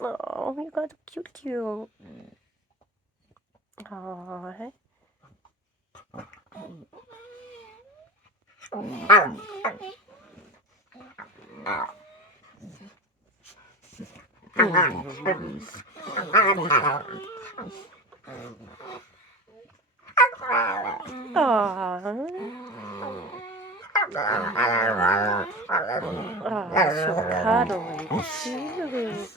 Oh, you got cute. Aw. Oh, so cuddly too.